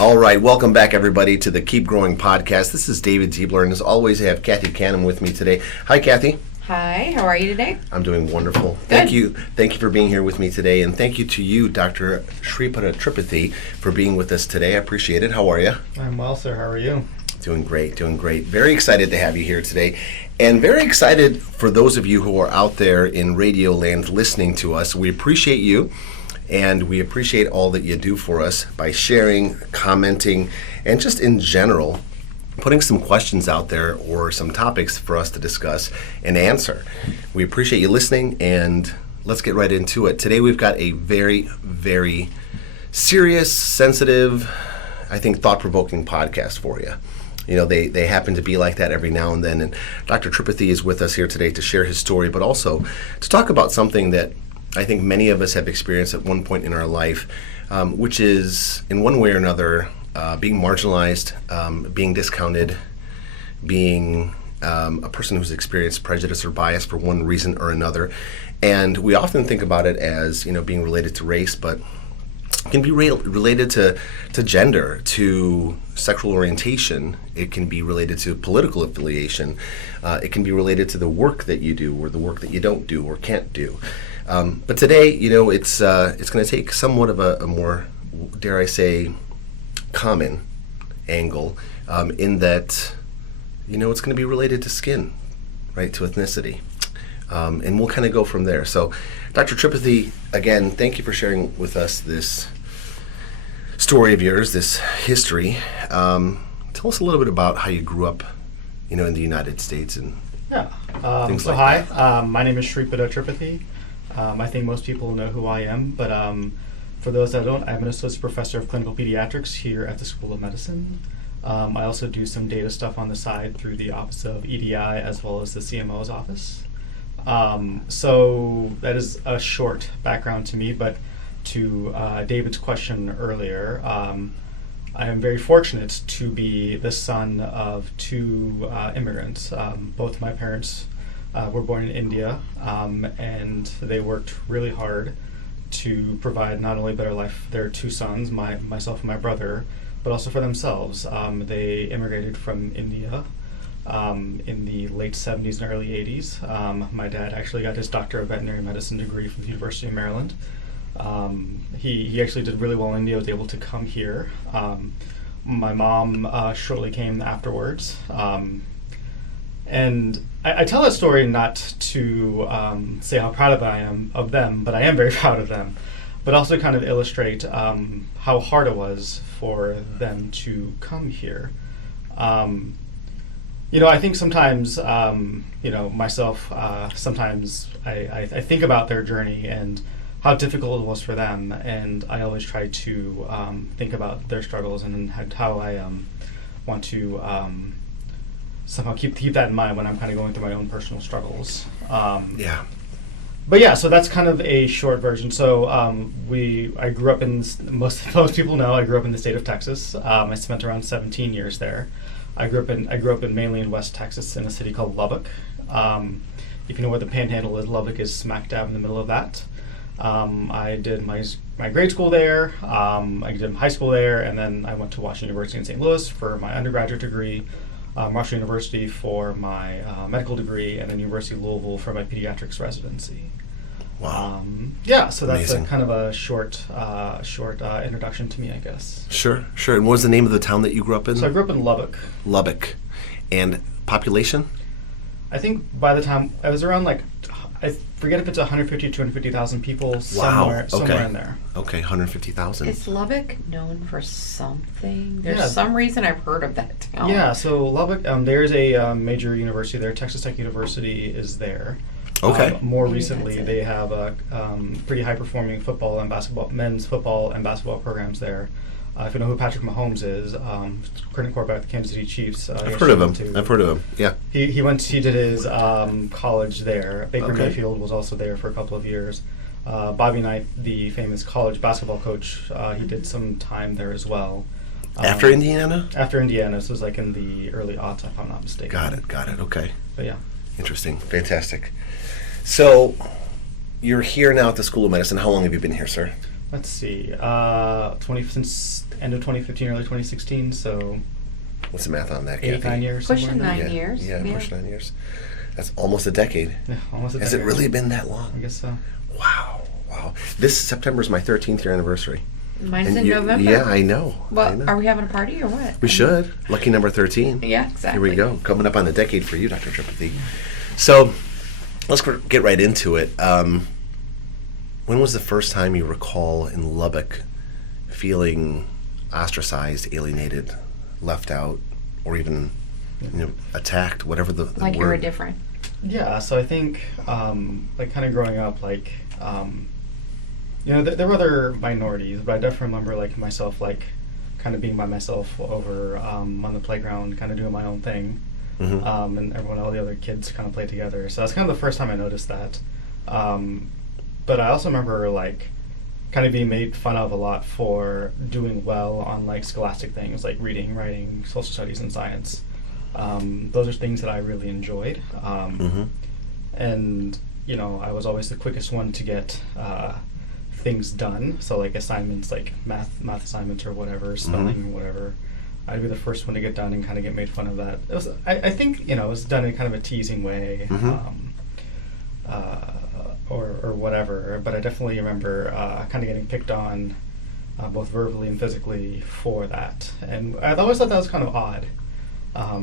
All right, welcome back, everybody, to the Keep Growing podcast. This is David Ziebler, and as always, I have Cathy Cannon with me today. Hi, Cathy. Hi, how are you today? I'm doing wonderful. Good. Thank you for being here with me today, and thank you to you, Dr. Shreepada Tripathy, for being with us today. I appreciate it. How are you? I'm well, sir. How are you? Doing great, doing great. Very excited to have you here today, and very excited for those of you who are out there in radio land listening to us. We appreciate you. And we appreciate all that you do for us by sharing, commenting, and just in general, putting some questions out there or some topics for us to discuss and answer. We appreciate you listening, and let's get right into it. Today we've got a very, very serious, sensitive, I think thought-provoking podcast for you. You know, they happen to be like that every now and then. And Dr. Tripathy is with us here today to share his story, but also to talk about something that I think many of us have experienced at one point in our life, which is, in one way or another, being marginalized, being discounted, being a person who's experienced prejudice or bias for one reason or another. And we often think about it as, you know, being related to race, but it can be related to gender, to sexual orientation. It can be related to political affiliation. It can be related to the work that you do or the work that you don't do or can't do. But today, you know, it's going to take somewhat of a more, dare I say, common angle in that, you know, it's going to be related to skin, right, to ethnicity. And we'll kind of go from there. So, Dr. Tripathy, again, thank you for sharing with us this story of yours, this history. Tell us a little bit about how you grew up, you know, in the United States and things like hi, that. My name is Shreepada Tripathy. I think most people know who I am, but for those that don't, I'm an associate professor of clinical pediatrics here at the School of Medicine. I also do some data stuff on the side through the Office of EDI as well as the CMO's office. So that is a short background to me, but to David's question earlier, I am very fortunate to be the son of two immigrants. Both my parents were born in India, and they worked really hard to provide not only a better life for their two sons, myself and my brother, but also for themselves. They immigrated from India in the late 70s and early 80s. My dad actually got his Doctor of Veterinary Medicine degree from the University of Maryland. He actually did really well in India, was able to come here. My mom shortly came afterwards. And I tell that story not to say how proud I am of them, but I am very proud of them, but also kind of illustrate how hard it was for them to come here. You know, I think sometimes, you know, myself, sometimes I think about their journey and how difficult it was for them, and I always try to think about their struggles and how I want to somehow keep that in mind when I'm kind of going through my own personal struggles. But yeah, so that's kind of a short version. So I grew up in, most people know, I grew up in the state of Texas. I spent around 17 years there. I grew up mainly in West Texas in a city called Lubbock. If you know where the Panhandle is, Lubbock is smack dab in the middle of that. I did my grade school there. I did high school there, and then I went to Washington University in St. Louis for my undergraduate degree. Washington University for my medical degree, and then University of Louisville for my pediatrics residency. Wow. Yeah, so that's Amazing. kind of a short introduction to me, I guess. Sure. And what was the name of the town that you grew up in? So I grew up in Lubbock. Lubbock. And population? I think by the time I was around, like, I forget if it's 150 to 250,000 people, somewhere in there. Okay, 150,000. Is Lubbock known for something? There's Yeah. some reason I've heard of that town. Yeah, so Lubbock, there's a major university there. Texas Tech University is there. Okay. More Maybe recently, that's it. they have pretty high-performing football and basketball, men's football and basketball programs there. If you know who Patrick Mahomes is, current quarterback of the Kansas City Chiefs. I've heard of him. Yeah. He did his college there. Baker Okay. Mayfield was also there for a couple of years. Bobby Knight, the famous college basketball coach, he did some time there as well. After Indiana? After Indiana, this was like in the early aughts, if I'm not mistaken. Got it. Okay. But yeah. Interesting. Fantastic. So, you're here now at the School of Medicine. How long have you been here, sir? Let's see. 20 since end of 2015, early 2016. So What's the math on that, 8, Cathy? 9 years. Pushing somewhere in there. 9 years. Yeah, Yeah. push 9 years. That's almost a decade. Yeah, almost a Has it decade. really been that long? I guess so. Wow. This September is my 13th year anniversary. Mine's And in November. Yeah, I know. I Well, know. are we having a party or what? We should. Lucky number 13. Yeah, exactly. Here we go. Coming up on a decade for you, Dr. Tripathy. So let's get right into it. When was the first time you recall in Lubbock feeling ostracized, alienated, left out, or even attacked, whatever the Like you word? were different. Yeah, so I think, like, kind of growing up, like, there were other minorities, but I definitely remember, like, myself, like, kind of being by myself over on the playground, kind of doing my own thing, Mhm. and all the other kids kind of played together. So that's kind of the first time I noticed that. But I also remember, like, kind of being made fun of a lot for doing well on, like, scholastic things, like reading, writing, social studies, and science. Those are things that I really enjoyed. Mhm. And, I was always the quickest one to get things done. So, like, assignments, like math assignments or whatever, spelling or whatever. I'd be the first one to get done and kind of get made fun of that. It was, I think, it was done in kind of a teasing way. Or whatever, but I definitely remember kind of getting picked on both verbally and physically for that. And I always thought that was kind of odd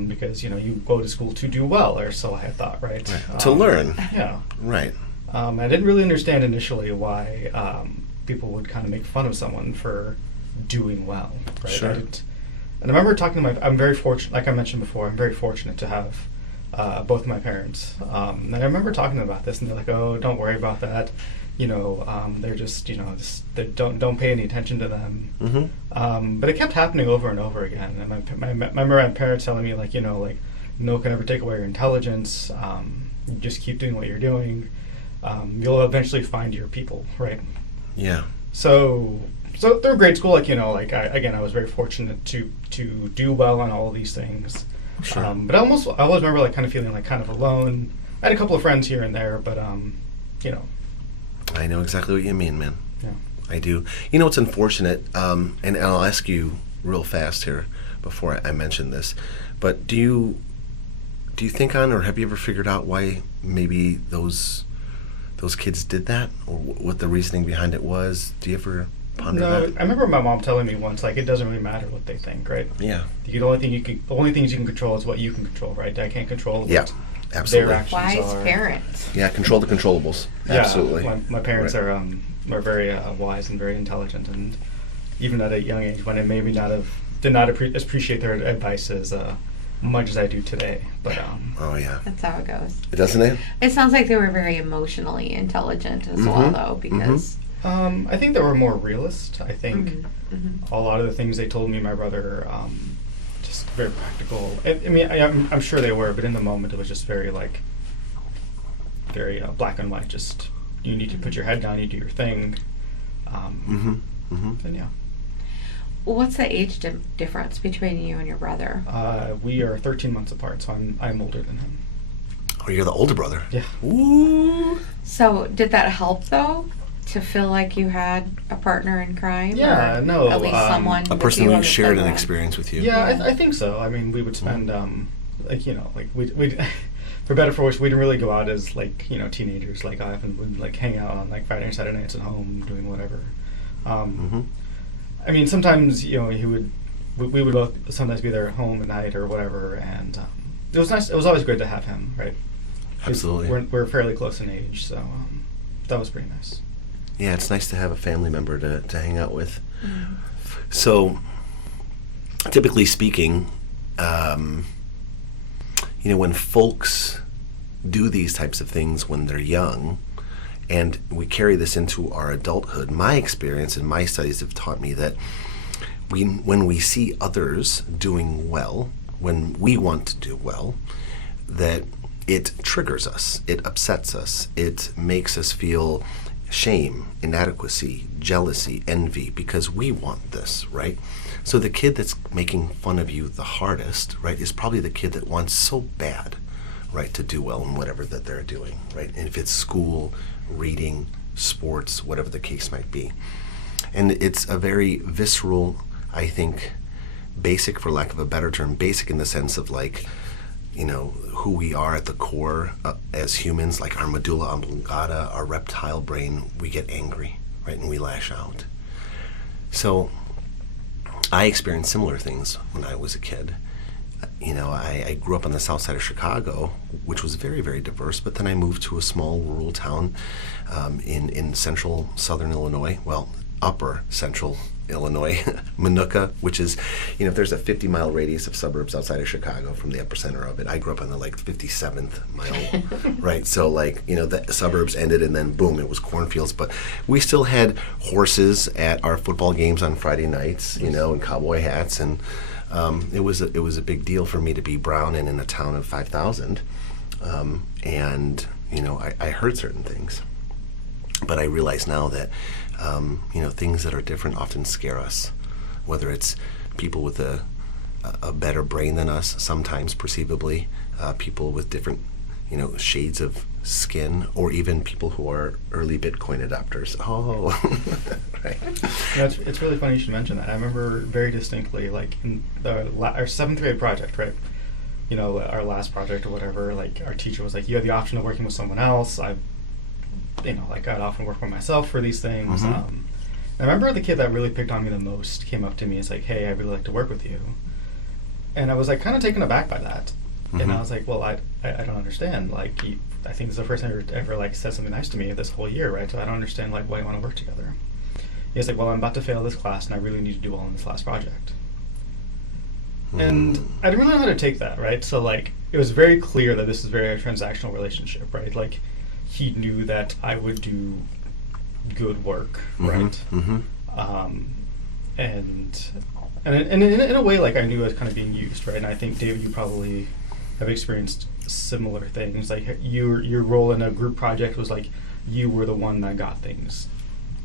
because, you go to school to do well, or so I had thought, right? To learn. Yeah. Right. I didn't really understand initially why people would kind of make fun of someone for doing well, right? Sure. And I remember talking to I'm very fortunate, like I mentioned before, I'm very fortunate to have both of my parents. And I remember talking about this, and they're like, "Oh, don't worry about that. They're just, they don't pay any attention to them." Mm-hmm. But it kept happening over and over again. And I remember my parents telling me, like, no one can ever take away your intelligence. You just keep doing what you're doing. You'll eventually find your people, right? Yeah. So through grade school, I was very fortunate to do well on all of these things. Sure. But I always remember, like, kind of feeling like kind of alone. I had a couple of friends here and there, but I know exactly what you mean, man. yeah. I do. It's unfortunate, and I'll ask you real fast here before I mention this, but do you think on, or have you ever figured out why maybe those kids did that, or what the reasoning behind it was? Do you ever ponder No, that? I remember my mom telling me once, like, it doesn't really matter what they think, right? Yeah. The only things you can control is what you can control, right? I can't control Yeah. what Absolutely. their actions Wise are. parents. Yeah. Control the controllables. Yeah, Absolutely. My parents Right. are very wise and very intelligent, and even at a young age, when I maybe did not appreciate their advice as much as I do today. But Oh yeah. That's how it goes. Doesn't it? It sounds like they were very emotionally intelligent as well, though, because. I think they were more realist. I think Mhm. a lot of the things they told me, my brother, just very practical. I'm sure they were, but in the moment, it was just very very black and white. Just, you need to put your head down, you do your thing. Mm-hmm. Mm-hmm. And yeah. What's the age difference between you and your brother? We are 13 months apart, so I'm older than him. Oh, you're the older brother. Yeah. Ooh. So did that help, though, to feel like you had a partner in crime? Yeah, or no, at least someone A with person you who on the shared an playground? experience with you. Yeah, Yeah. I think so. I mean, we would spend, we for better or for worse, we didn't really go out as, teenagers. Like, I often would, hang out on, Friday and Saturday nights at home doing whatever. Mm-hmm. I mean, sometimes, we would both sometimes be there at home at night or whatever, and it was nice. It was always great to have him, right? Absolutely. We're fairly close in age, so that was pretty nice. Yeah, it's nice to have a family member to hang out with. Mm. So, typically speaking, when folks do these types of things when they're young, and we carry this into our adulthood, my experience and my studies have taught me that when we see others doing well, when we want to do well, that it triggers us, it upsets us, it makes us feel shame, inadequacy, jealousy, envy, because we want this, right? So the kid that's making fun of you the hardest, right, is probably the kid that wants so bad, right, to do well in whatever that they're doing, right? And if it's school, reading, sports, whatever the case might be. And it's a very visceral, I think, basic, for lack of a better term, basic in the sense of like, who we are at the core as humans, like our medulla oblongata, our reptile brain, we get angry, right, and we lash out. So I experienced similar things when I was a kid. I grew up on the south side of Chicago, which was very, very diverse, but then I moved to a small rural town in central southern Illinois, well, upper central Illinois, Minooka, which is, if there's a 50-mile radius of suburbs outside of Chicago from the epicenter of it, I grew up on the 57th mile, right? So the suburbs ended and then boom, it was cornfields. But we still had horses at our football games on Friday nights, and cowboy hats, and it was a big deal for me to be brown and in a town of 5,000, and I heard certain things, but I realize now that things that are different often scare us, whether it's people with a better brain than us, sometimes perceivably, people with different, shades of skin, or even people who are early Bitcoin adopters. Oh, right. It's really funny you should mention that. I remember very distinctly, like in our seventh grade project, right? Our last project or whatever, like our teacher was like, you have the option of working with someone else. I'd often work by myself for these things. I remember the kid that really picked on me the most came up to me and was like, hey, I'd really like to work with you. And I was like kind of taken aback by that. And I was like, well, I don't understand. Like, I think it's the first time you ever like said something nice to me this whole year, right? So I don't understand like why you want to work together. He's like, well, I'm about to fail this class and I really need to do well in this last project. And I didn't really know how to take that, right? So like, it was very clear that this is very a transactional relationship, right? Like, he knew that I would do good work, right? And in a way, like I knew I was kind of being used, right? And I think, David, you probably have experienced similar things. Like your role in a group project was like you were the one that got things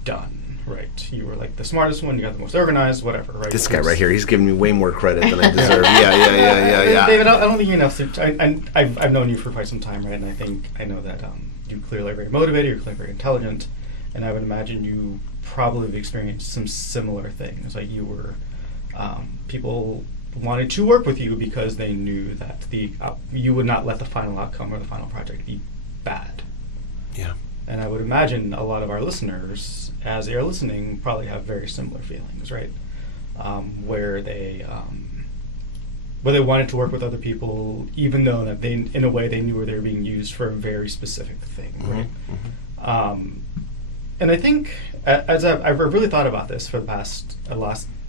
done, right? You were like the smartest one, you got the most organized, whatever, right? This guy right here, he's giving me way more credit than I deserve. Yeah. David, I don't think you know. I've known you for quite some time, right? And I know that you clearly are very motivated, you're clearly very intelligent, and I would imagine you probably have experienced some similar things. Like you were, people wanted to work with you because they knew that you would not let the final outcome or the final project be bad. Yeah. And I would imagine a lot of our listeners, as they are listening, probably have very similar feelings, right? Where they wanted to work with other people, even though that they, in a way, they knew they were being used for a very specific thing, right? And I think, as I've really thought about this for the last,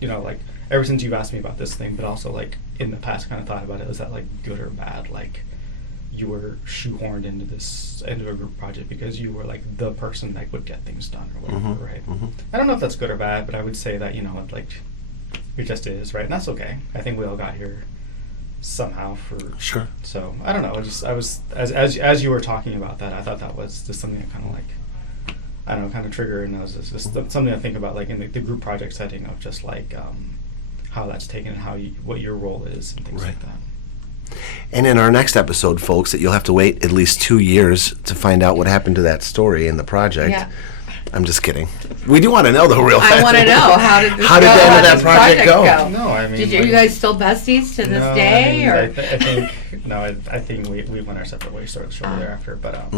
like ever since you've asked me about this thing, but also like in the past, kind of thought about it, is that like good or bad? Like you were shoehorned into a group project because you were like the person that would get things done or whatever, right? I don't know if that's good or bad, but I would say that like it just is, right? And that's okay. I think we all got here somehow for sure. So I don't know. I was as you were talking about that, I thought that was just something that kind of like kind of triggered, and it was just something I think about like in the group project setting of just like how that's taken and what your role is and things like that. And in our next episode, folks, that you'll have to wait at least 2 years to find out what happened to that story in the project. Yeah. I'm just kidding. We do want to know the real. I want to know how did the end of that project go? No, I mean, did you guys still besties to this day? I think we went our separate ways shortly thereafter. But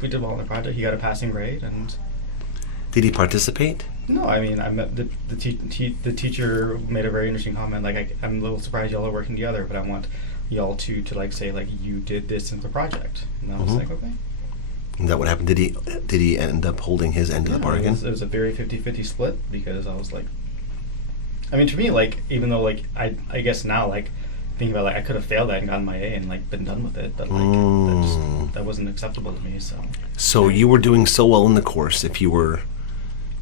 we did well on the project. He got a passing grade, and did he participate? No, I mean, I met the teacher made a very interesting comment. Like, I'm a little surprised y'all are working together, but I want y'all to like say like you did this in the project. And I was like, okay. Is that what happened? Did he end up holding his end of the bargain? It was a very 50-50 split because I was like, I mean, to me, like, even though like I guess now like thinking about like I could have failed that and gotten my A and like been done with it, but like that wasn't acceptable to me. So you were doing so well in the course. If you were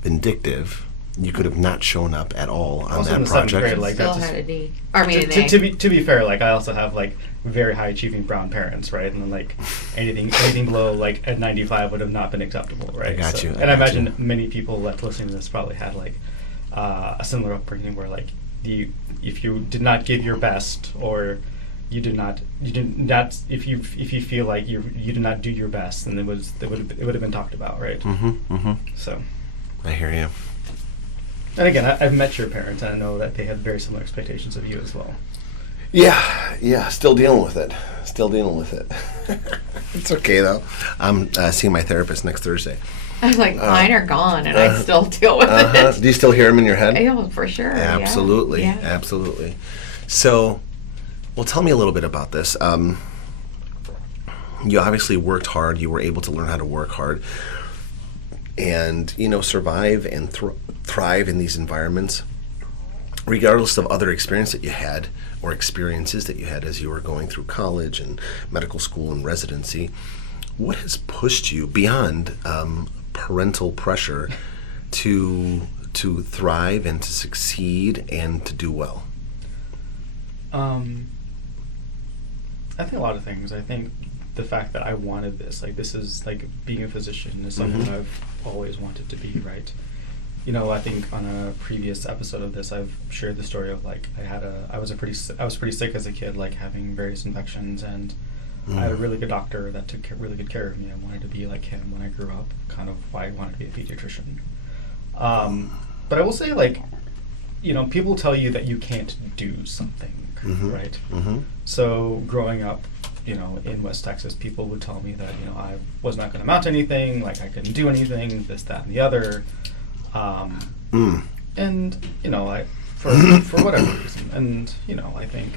vindictive, you could have not shown up at all on also that in the project. Grade, like, still had a D. Or maybe an A. To be fair, like I also have like very high achieving brown parents, right? And then like anything below like at 95 would have not been acceptable, right? I got you. And I imagine many people that listening to this probably had like a similar upbringing where like if you did not give your best or you did not if you feel like you did not do your best, then it would have been talked about, right? So I hear you. And again, I've met your parents, and I know that they had very similar expectations of you as well. Yeah, still dealing with it. It's okay, though. I'm seeing my therapist next Thursday. I was like, mine are gone, and I still deal with it. Do you still hear him in your head? Yeah, for sure. Absolutely, Yeah. absolutely. So, well, tell me a little bit about this. You obviously worked hard. You were able to learn how to work hard and, survive and thrive in these environments, regardless of other experience that you had or experiences that you had as you were going through college and medical school and residency. What has pushed you beyond parental pressure to thrive and to succeed and to do well? I think a lot of things. I think the fact that I wanted this, this is being a physician is something that I've always wanted to be, right? I think on a previous episode of this, I've shared the story of I was pretty sick as a kid, having various infections, and I had a really good doctor that took really good care of me. I wanted to be like him when I grew up, kind of why I wanted to be a pediatrician. But I will say, people tell you that you can't do something, right? So growing up, in West Texas, people would tell me that, I was not going to amount to anything, I couldn't do anything, this, that, and the other. And, for whatever reason. And, I think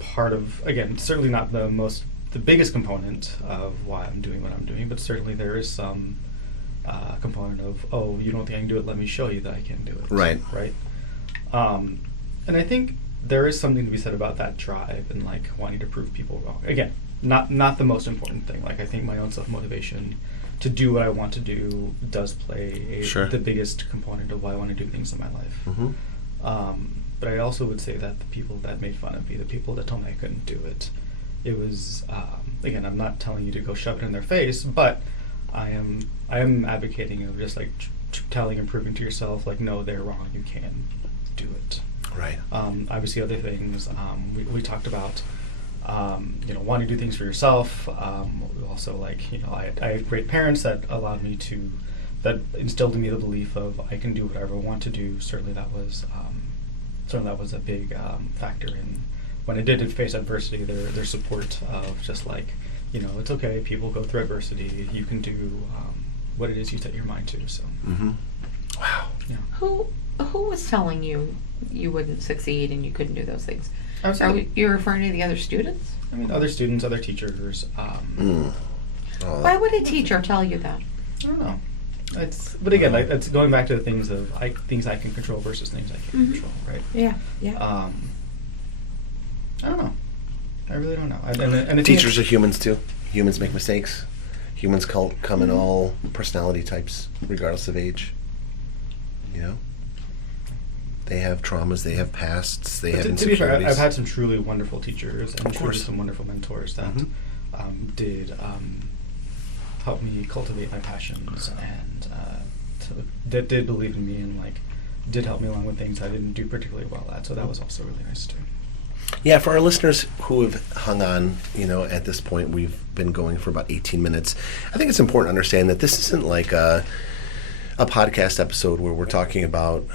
part of, again, certainly not the biggest component of why I'm doing what I'm doing, but certainly there is some component of, oh, you don't think I can do it, let me show you that I can do it. Right. Right? And I think there is something to be said about that drive and wanting to prove people wrong. Again, not the most important thing. I think my own self-motivation to do what I want to do does play the biggest component of why I want to do things in my life. But I also would say that the people that made fun of me, the people that told me I couldn't do it, it was, again, I'm not telling you to go shove it in their face, but I am advocating of just telling and proving to yourself, no, they're wrong, you can do it. Right. Obviously, other things we talked about, wanting to do things for yourself. Also, I had great parents that allowed me that instilled in me the belief of I can do whatever I want to do. Certainly, that was a big factor in when I did face adversity. Their support of just it's okay. People go through adversity. You can do what it is you set your mind to. So. Wow. Yeah. Who was telling you wouldn't succeed and you couldn't do those things? Are you referring to the other students? I mean, other students, other teachers. Why would a teacher tell you that? I don't know. But again, it's going back to the things of things I can control versus things I can't control, right? Yeah. I don't know. I really don't know. And Teachers are humans too. Humans make mistakes. Humans come in all personality types, regardless of age. They have traumas, they have pasts, they have insecurities. To be fair, I've had some truly wonderful teachers and truly some wonderful mentors that did help me cultivate my passions and that did believe in me and did help me along with things I didn't do particularly well at. So that was also really nice too. Yeah, for our listeners who have hung on, at this point, we've been going for about 18 minutes. I think it's important to understand that this isn't like a podcast episode where we're talking about,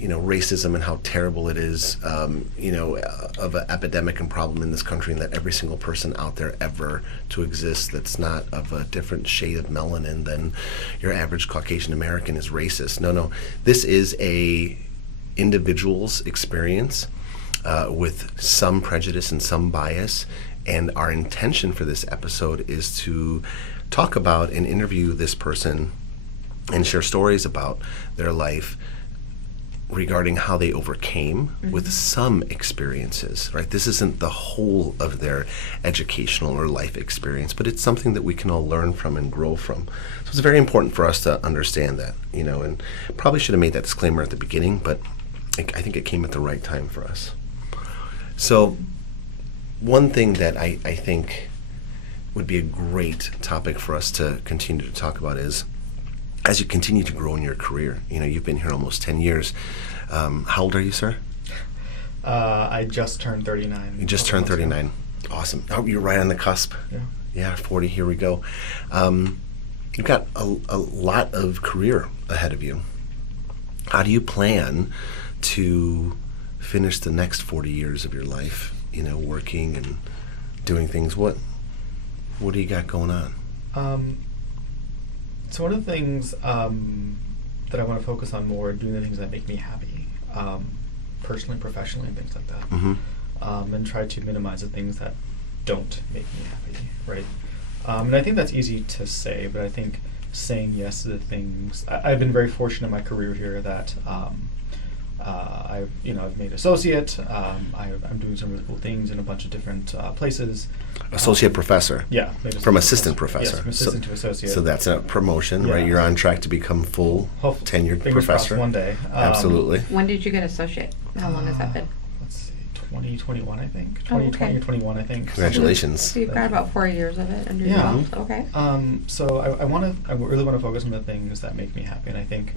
racism and how terrible it is, of an epidemic and problem in this country, and that every single person out there ever to exist that's not of a different shade of melanin than your average Caucasian American is racist. No. This is a individual's experience with some prejudice and some bias, and our intention for this episode is to talk about and interview this person and share stories about their life regarding how they overcame with some experiences, right? This isn't the whole of their educational or life experience, but it's something that we can all learn from and grow from. So it's very important for us to understand that, and probably should have made that disclaimer at the beginning, but I think it came at the right time for us. So one thing that I think would be a great topic for us to continue to talk about is, as you continue to grow in your career, you've been here almost 10 years. How old are you, sir? I just turned 39. You just turned 39. Awesome. Oh, you're right on the cusp. Yeah, 40, here we go. You've got a lot of career ahead of you. How do you plan to finish the next 40 years of your life, working and doing things? What do you got going on? So one of the things that I want to focus on more, doing the things that make me happy, personally, professionally, and things like that. Mm-hmm. And try to minimize the things that don't make me happy, right? And I think that's easy to say, but I think saying yes to the things. I've been very fortunate in my career here that I've made associate. I'm doing some really cool things in a bunch of different places. Associate professor. Yeah. From assistant professor. Yes, from assistant to associate. So that's a promotion, Yeah. right? You're on track to become full tenured Fingers crossed professor. one day. Absolutely. When did you get associate? How long has that been? Let's see, 2021, I think. Oh, 2020 okay. or 21, I think. Congratulations. So you've got about 4 years of it under your Yeah. belt. Okay. So I really want to focus on the things that make me happy, and I think,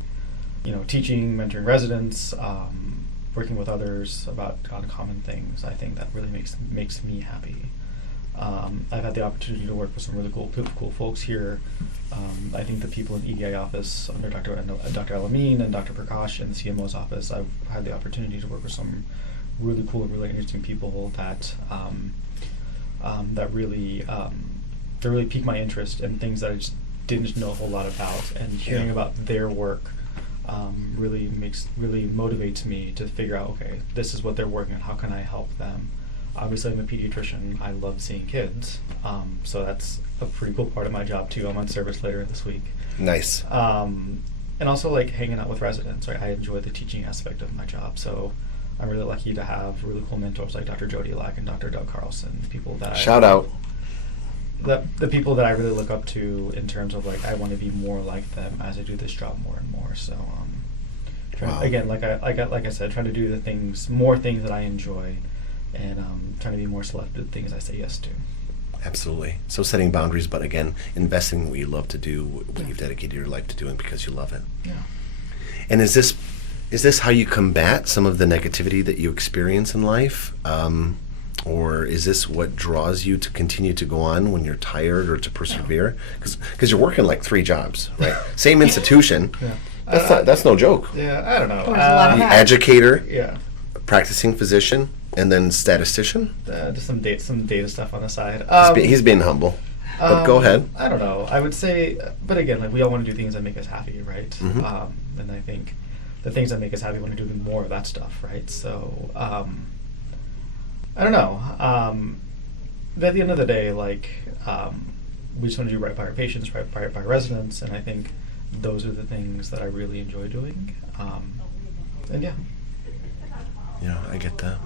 teaching, mentoring residents, working with others on common things. I think that really makes me happy. I've had the opportunity to work with some really cool folks here. I think the people in the EDI office under Dr. Alameen and Dr. Prakash in the CMO's office, I've had the opportunity to work with some really cool and really interesting people that really piqued my interest in things that I just didn't know a whole lot about, and hearing about their work really motivates me to figure out, okay, this is what they're working on, how can I help them? Obviously, I'm a pediatrician. I love seeing kids, so that's a pretty cool part of my job too. I'm on service later this week. Nice. And also like hanging out with residents. Right? I enjoy the teaching aspect of my job, so I'm really lucky to have really cool mentors like Dr. Jody Lack and Dr. Doug Carlson, people that Shout out. The people that I really look up to in terms of like I want to be more like them as I do this job more and more. So Wow. again, like I said, trying to do more things that I enjoy, and trying to be more selective with things I say yes to. Absolutely. So setting boundaries, but again, investing in what you love to do, what you've dedicated your life to doing because you love it. Yeah. And is this how you combat some of the negativity that you experience in life? Or is this what draws you to continue to go on when you're tired or to persevere? Because you're working like 3 jobs, right? Same institution. Yeah. That's no joke. Yeah, I don't know. There's a lot of hats. Educator, Yeah. practicing physician, and then statistician. Just some data stuff on the side. He's being humble. But go ahead. I don't know. I would say, but again, like we all want to do things that make us happy, right? Mhm. And I think the things that make us happy, we want to do more of that stuff, right? So I don't know. But at the end of the day, like we just want to do right by our patients, right by our residents, and I think those are the things that I really enjoy doing. And yeah. Yeah, I get that.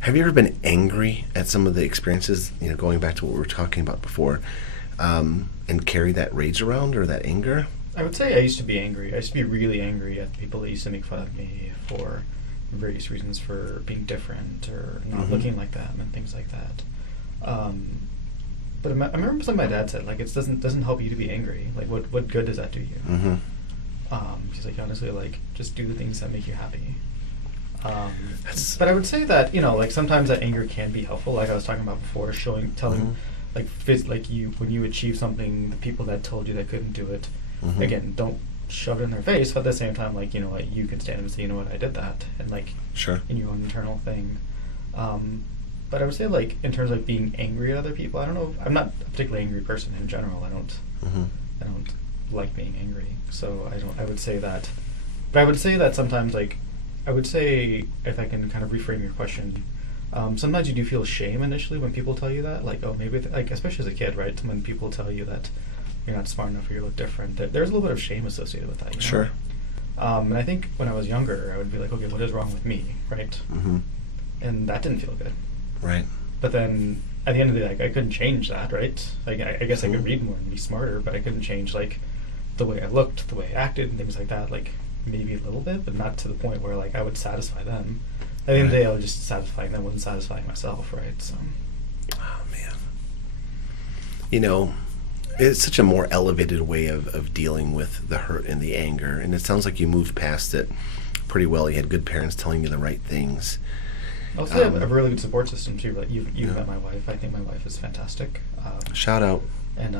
Have you ever been angry at some of the experiences, going back to what we were talking about before, and carry that rage around or that anger? I would say I used to be angry. I used to be really angry at the people that used to make fun of me for various reasons, for being different or not looking like that and things like that. But I remember something my dad said, like, it doesn't help you to be angry. Like, what good does that do you? Mm-hmm. He's like, honestly, like, just do the things that make you happy. But I would say that, like, sometimes that anger can be helpful. Like I was talking about before, telling, when you achieve something, the people that told you they couldn't do it, again, don't shove it in their face, but at the same time, like, you can stand and say, you know what, I did that, and like, Sure. in your own internal thing. But I would say, like, in terms of being angry at other people, I don't know. I'm not a particularly angry person in general. I don't like being angry. So I would say that. But I would say that sometimes, like, I would say, if I can kind of reframe your question, sometimes you do feel shame initially when people tell you that, like, oh, maybe, like, especially as a kid, right? When people tell you that you're not smart enough or you look different, there's a little bit of shame associated with that. You know? Sure. And I think when I was younger, I would be like, okay, what is wrong with me, right? Mm-hmm. And that didn't feel good. Right. But then at the end of the day, like, I couldn't change that, right? Like, I guess I could read more and be smarter, but I couldn't change, like, the way I looked, the way I acted, and things like that. Like, maybe a little bit, but not to the point where, like, I would satisfy them. At the end of the day, I was just satisfying them, wasn't satisfying myself, right? So. Oh, man. It's such a more elevated way of dealing with the hurt and the anger, and it sounds like you moved past it pretty well. You had good parents telling you the right things. I also have a really good support system too. Like you've met my wife. I think my wife is fantastic. Shout out. And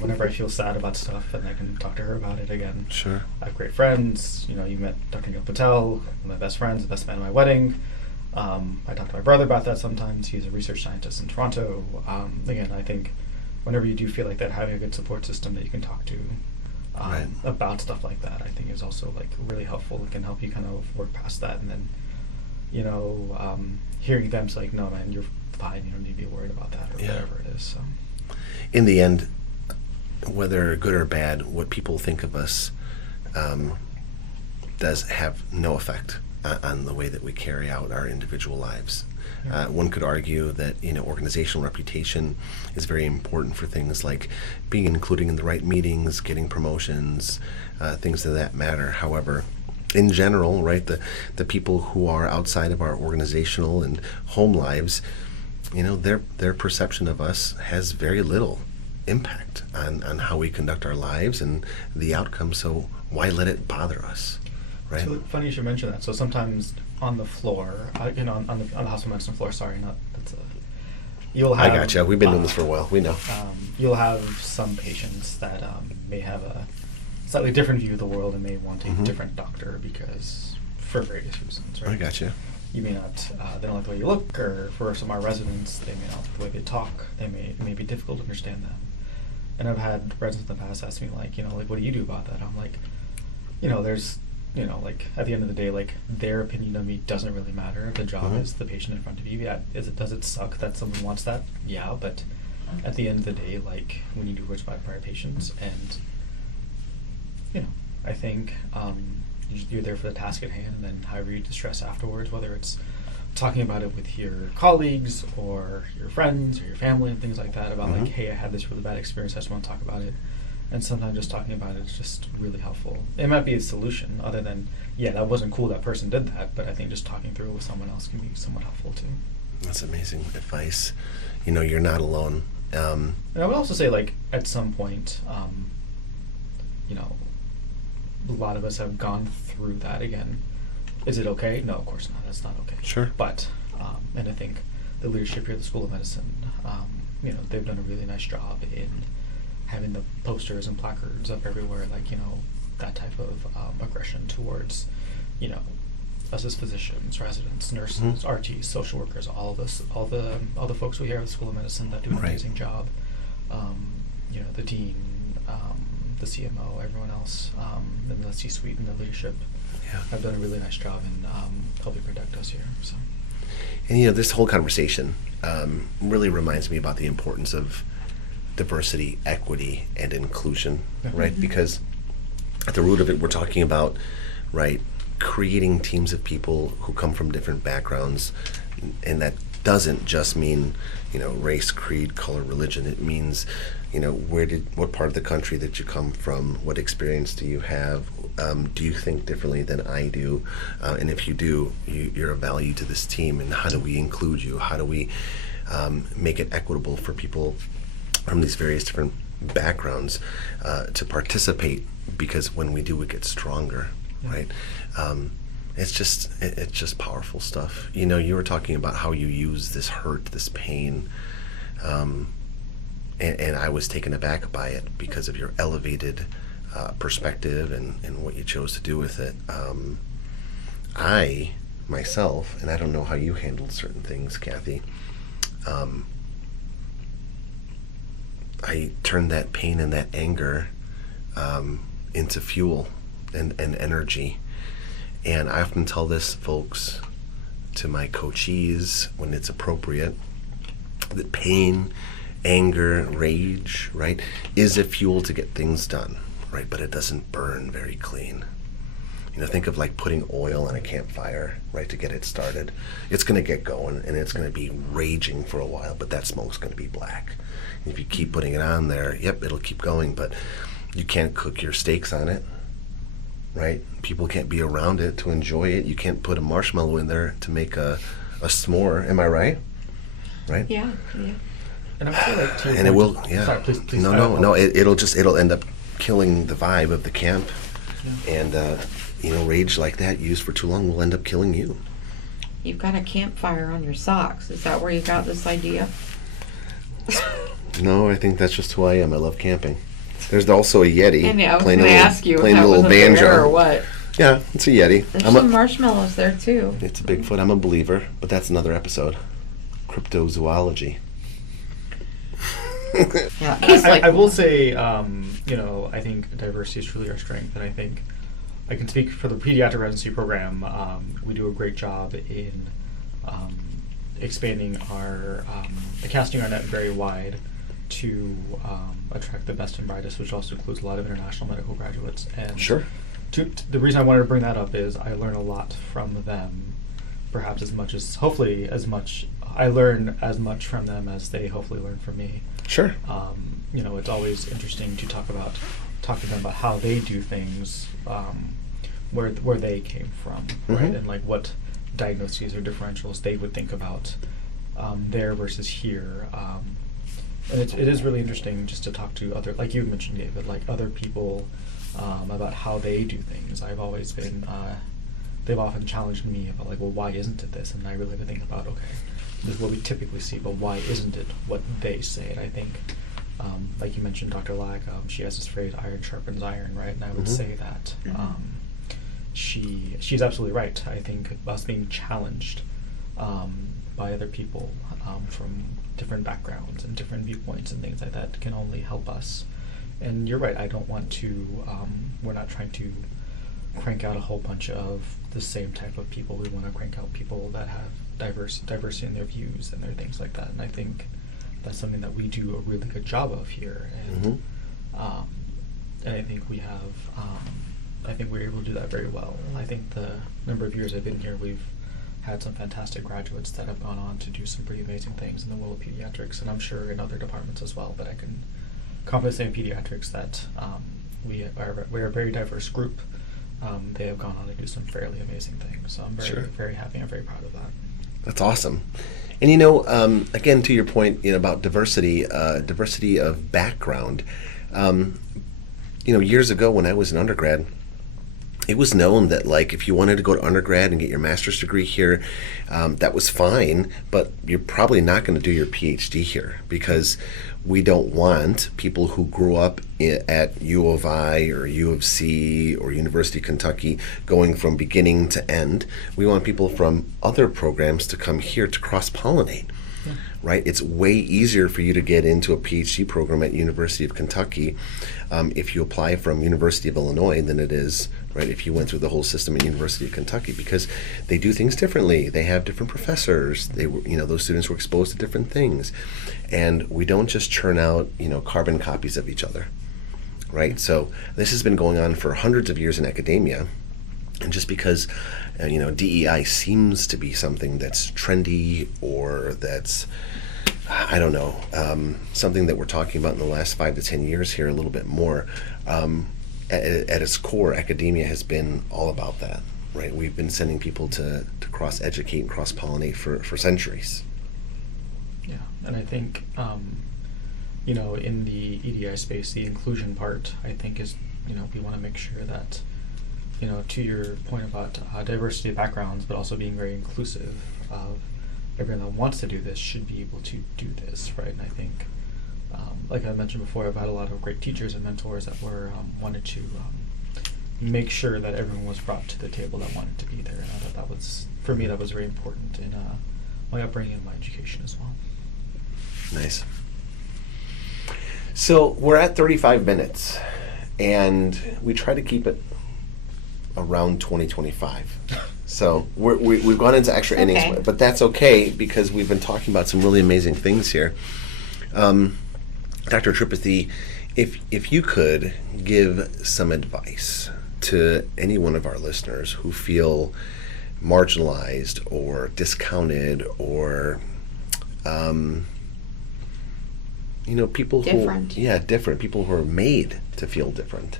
whenever I feel sad about stuff, and I can talk to her about it again. Sure. I have great friends. You met Dr. Neil Patel, one of my best friends, the best man at my wedding. I talk to my brother about that sometimes. He's a research scientist in Toronto. Again, I think whenever you do feel like that, having a good support system that you can talk to Right. about stuff like that, I think is also like really helpful. It can help you kind of work past that, and then hearing them say like, no man, you're fine, you don't need to be worried about that, or Yeah. whatever it is. So In the end, whether good or bad, what people think of us does have no effect on the way that we carry out our individual lives. Yeah. One could argue that organizational reputation is very important for things like being included in the right meetings, getting promotions, things of that matter. However, in general, right, the people who are outside of our organizational and home lives, their perception of us has very little impact on how we conduct our lives and the outcome. So why let it bother us, right? So funny you should mention that. So sometimes on the floor, on the hospital medicine floor. Sorry, not that's you'll have. I gotcha. We've been doing this for a while. We know. You'll have some patients that may have a slightly different view of the world and may want a Mhm. different doctor because for various reasons, right? I gotcha. You may not, they don't like the way you look, or for some of our residents, they may not like the way they talk. It may be difficult to understand them. And I've had residents in the past ask me like, what do you do about that? I'm like, there's, at the end of the day, like their opinion of me doesn't really matter. The job Mhm. is the patient in front of you. Yeah, does it suck that someone wants that? Yeah, but at the end of the day, like we need to do what's by our patients, and I think you're there for the task at hand, and then however you distress afterwards, whether it's talking about it with your colleagues or your friends or your family and things like that about Mhm. like, hey, I had this really bad experience, I just want to talk about it. And sometimes just talking about it is just really helpful. It might be a solution other than, yeah, that wasn't cool, that person did that, but I think just talking through it with someone else can be somewhat helpful too. That's amazing advice. You're not alone. And I would also say, like, at some point, a lot of us have gone through that again. Is it okay? No, of course not. That's not okay. Sure. But, and I think the leadership here at the School of Medicine, they've done a really nice job in having the posters and placards up everywhere, like, that type of aggression towards, us as physicians, residents, nurses, Mhm. RTs, social workers, all the folks we hear at the School of Medicine that do an Right. amazing job. The dean, the CMO, everyone else, and the C-suite and the leadership Yeah. have done a really nice job in helping protect us here. So. And this whole conversation really reminds me about the importance of diversity, equity, and inclusion, Yeah. right? Mhm. Because at the root of it, we're talking about, right, creating teams of people who come from different backgrounds, and that doesn't just mean, race, creed, color, religion. It means, what part of the country that you come from, what experience do you have, do you think differently than I do, and if you do, you're a value to this team, and how do we include you? How do we make it equitable for people from these various different backgrounds to participate, because when we do, we get stronger, Yeah. right? It's just powerful stuff. You were talking about how you use this hurt, this pain, and I was taken aback by it because of your elevated perspective and what you chose to do with it. I myself, and I don't know how you handled certain things, Cathy, I turned that pain and that anger into fuel and energy. And I often tell this, folks, to my coachees when it's appropriate, that pain, anger, rage, right, is a fuel to get things done, right? But it doesn't burn very clean. Think of like putting oil on a campfire, right, to get it started. It's going to get going and it's going to be raging for a while, but that smoke's going to be black. If you keep putting it on there, yep, it'll keep going, but you can't cook your steaks on it, right? People can't be around it to enjoy it. You can't put a marshmallow in there to make a s'more. Am I right? Right? Yeah. And I feel like to your And it point- will, yeah. Sorry, please. No. It'll end up killing the vibe of the camp, Yeah. and rage like that used for too long will end up killing you. You've got a campfire on your socks. Is that where you got this idea? No, I think that's just who I am. I love camping. There's also a Yeti. And yeah, I was playing going to a little- ask you if playing a that was little a banjo. bear or what. Yeah, it's a Yeti. There's I'm some marshmallows there too. It's a Bigfoot. I'm a believer, but that's another episode. Cryptozoology. Yeah, he's like, I will say, I think diversity is truly our strength, and I think I can speak for the pediatric residency program. We do a great job in expanding casting our net very wide to attract the best and brightest, which also includes a lot of international medical graduates. And Sure. The reason I wanted to bring that up is I learn a lot from them, perhaps I learn as much from them as they hopefully learn from me. Sure. It's always interesting to talk to them about how they do things, where they came from, right, Mhm. and like what diagnoses or differentials they would think about there versus here. And it is really interesting just to talk to other, like you mentioned, David, like other people about how they do things. I've always been, they've often challenged me about like, well, why isn't it this? And I really have to think about, okay, this is what we typically see, but why isn't it what they say? And I think, like you mentioned, Dr. Lack, she has this phrase, iron sharpens iron, right? And I would Mhm. say that she's absolutely right. I think us being challenged by other people from different backgrounds and different viewpoints and things like that can only help us. And you're right, I don't want to, we're not trying to crank out a whole bunch of the same type of people. We want to crank out people that have diversity in their views and their things like that. And I think that's something that we do a really good job of here. And Mhm. and I think we have, I think we're able to do that very well. I think the number of years I've been here, we've had some fantastic graduates that have gone on to do some pretty amazing things in the world of pediatrics, and I'm sure in other departments as well. But I can confidently say in pediatrics that we're a very diverse group. They have gone on to do some fairly amazing things. So I'm Sure. very happy and very proud of that. That's awesome. And again, to your point, about diversity of background. Years ago when I was an undergrad, it was known that if you wanted to go to undergrad and get your master's degree here, that was fine, but you're probably not going to do your PhD here because we don't want people who grew up at U of I or U of C or University of Kentucky going from beginning to end. We want people from other programs to come here to cross-pollinate. Yeah. Right? It's way easier for you to get into a PhD program at University of Kentucky if you apply from University of Illinois than it is, right, if you went through the whole system at University of Kentucky, because they do things differently. They have different professors. Those students were exposed to different things. And we don't just churn out, carbon copies of each other, right? So this has been going on for hundreds of years in academia. And just because, DEI seems to be something that's trendy or that's, I don't know, something that we're talking about in the last 5 to 10 years here a little bit more, at its core, academia has been all about that, right? We've been sending people to cross-educate and cross-pollinate for centuries. Yeah, and I think, in the EDI space, the inclusion part, I think is, we want to make sure that, to your point about diversity of backgrounds, but also being very inclusive of everyone that wants to do this should be able to do this, right? And I think, like I mentioned before, I've had a lot of great teachers and mentors that were wanted to make sure that everyone was brought to the table that wanted to be there. And I thought that was, for me, that was very important in my upbringing and my education as well. Nice. So we're at 35 minutes, and we try to keep it around 2025. So we've gone into extra innings, Okay. but that's okay because we've been talking about some really amazing things here. Dr. Tripathy, if you could give some advice to any one of our listeners who feel marginalized or discounted or people Different. different people who are made to feel different,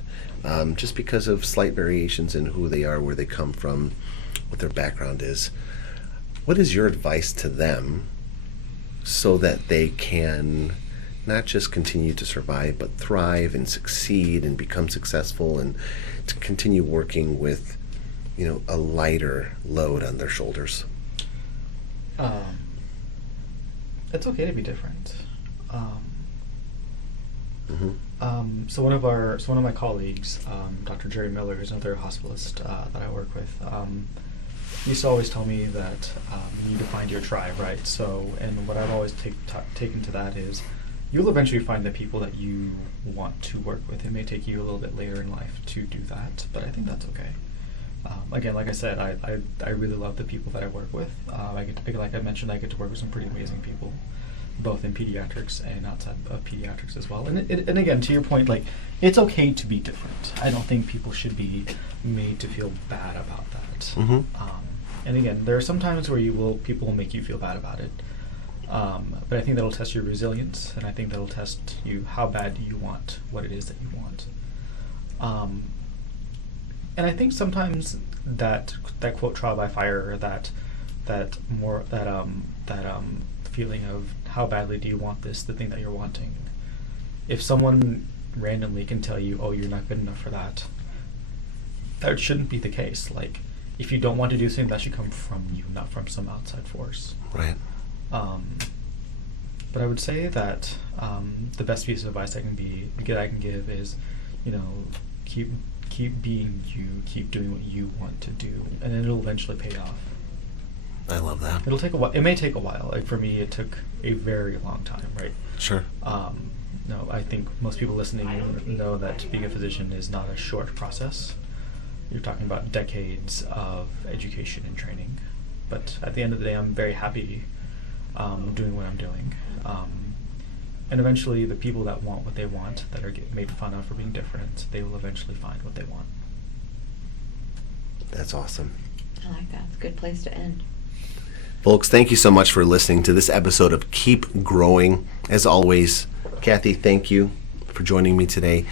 just because of slight variations in who they are, where they come from, what their background is. What is your advice to them so that they can not just continue to survive, but thrive and succeed and become successful and to continue working with, a lighter load on their shoulders? It's okay to be different. So one of my colleagues, Dr. Jerry Miller, who's another hospitalist that I work with, used to always tell me that you need to find your tribe, right? So, and what I've always taken to that is, you'll eventually find the people that you want to work with. It may take you a little bit later in life to do that, but I think that's okay. Again, like I said, I really love the people that I work with. Like I mentioned, I get to work with some pretty amazing people, both in pediatrics and outside of pediatrics as well. And again, to your point, like, it's okay to be different. I don't think people should be made to feel bad about that. And again, there are some times where people will make you feel bad about it. But I think that'll test your resilience, and I think that'll test you how bad do you want what it is that you want. And I think sometimes that quote trial by fire, that feeling of how badly do you want this, the thing that you're wanting. If someone randomly can tell you, oh, you're not good enough for that, that shouldn't be the case. Like, if you don't want to do something, that should come from you, not from some outside force. Right. But I would say that the best piece of advice I can give is, keep being you, keep doing what you want to do, and then it'll eventually pay off. I love that. It'll take a while. It may take a while. Like, for me, it took a very long time, right? Sure. No, I think most people listening know that being a physician is not a short process. You're talking about decades of education and training. But at the end of the day, I'm very happy doing what I'm doing. And eventually, the people that want what they want, that are made fun of for being different, they will eventually find what they want. That's awesome. I like that. It's a good place to end. Folks, thank you so much for listening to this episode of Keep Growing. As always, Cathy, thank you for joining me today.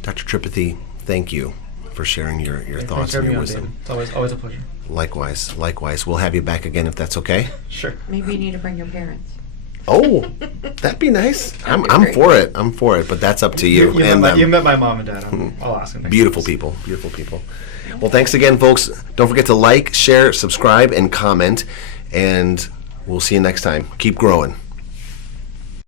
Dr. Tripathy, thank you for sharing your thoughts and your wisdom. It's always a pleasure. Likewise. We'll have you back again if that's okay. Sure. Maybe you need to bring your parents. Oh, that'd be nice. I'm for it. But that's up to you. You met my mom and dad. I'll ask them. Beautiful people. Well, thanks again, folks. Don't forget to like, share, subscribe, and comment. And we'll see you next time. Keep growing.